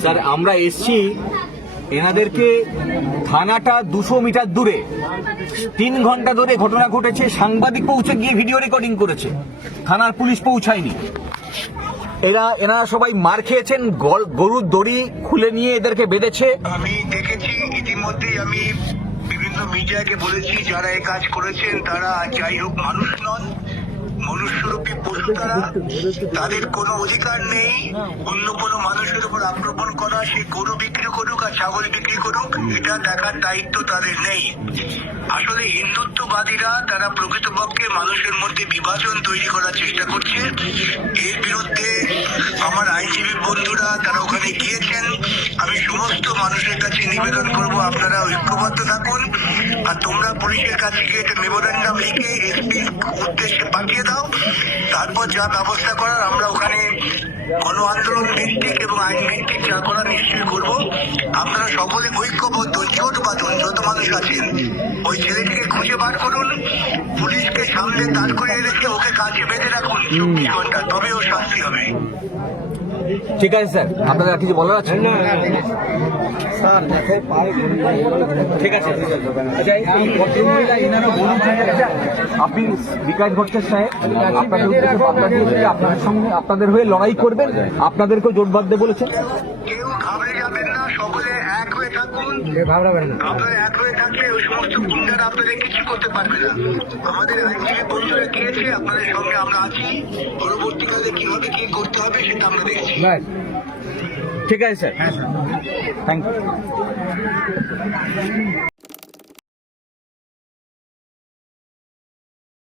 Sir আমরা এসছি এনাদেরকে থানাটা 200 metre দূরে 3 ঘন্টা ধরে ঘটনা ঘটেছে, সাংবাদিক পৌঁছে গিয়ে ভিডিও রেকর্ডিং করেছে, থানার পুলিশ পৌঁছায়নি। এনারা সবাই মার খেয়েছেন, গরুর দড়ি খুলে নিয়ে এদেরকে বেঁধেছে। আমি দেখেছি ইতিমধ্যেই, আমি বিভিন্ন মিডিয়াকে বলেছি যারা এই কাজ করেছেন তারা যাই হোক মানুষ নন, মনুষ্যরূপী পশু তারা, তাদের কোনো অধিকার নেই অন্য কোনো মানুষের উপর আক্রমণ করা। সে গরু বিক্রি করুক আর ছাগল বিক্রি করুক, এটা দেখার দায়িত্ব তাদের নেই। আসলে হিন্দুত্ববাদীরা তারা প্রকৃতপক্ষে মানুষের মধ্যে বিভাজন তৈরি করার চেষ্টা করছে। এর বিরুদ্ধে আমার আইনজীবী বন্ধুরা তারা ওখানে গিয়েছেন। আমি সমস্ত মানুষের কাছে নিবেদন করব আপনারা ঐক্যবদ্ধ থাকুন, আর তোমরা পুলিশের কাছে গিয়ে একটা মেমোরেন্ডাম লিখে এসপির উদ্দেশ্যে পাঠিয়ে দাও। তারপর যা ব্যবস্থা করার আমরা ওখানে গণ আন্দোলন ভিত্তিক এবং আইন ভিত্তিক যা করার নিশ্চয়ই করব। আপনারা সকলে ঐক্যবদ্ধ, জোট বাঁধুন, যত মানুষ আছেন। ওই ছেলেটিকে খুঁজে বার করুন, পুলিশকে সামনে দাঁড় করিয়ে রেখে ওকে কাছে বেঁধে রাখুন 24 ঘন্টা, তবে ও শাস্তি হবে। ঠিক আছে স্যার, আপনাদের আর কিছু বলার আছে? ঠিক আছে। আচ্ছা, এই ভদ্রমহিলা এনারা বলুন, আপনি বিকাশ ভট্টাচার্য সাহেব আপনাদের উদ্দেশ্যে বার্তা দিয়েছে যে আপনাদের সঙ্গে আপনাদের হয়ে লড়াই করবেন, আপনাদেরকেও জোট বাঁধতে বলেছেন। কেউ ঘাবড়ে যাবেন না, সকলে এক হয়ে থাকুন। আপনারা এক হয়ে থাকলে ওই সমস্ত গুন্ডারা আপনাদের কিছু করতে পারবে না। আমাদের আইনজীবী বন্ধুরা গিয়েছে, আপনাদের সঙ্গে আমরা আছি। পরবর্তীকালে কিভাবে কি করতে হবে সেটা আমরা দেখছি। ঠিক আছে স্যার, থ্যাংক ইউ।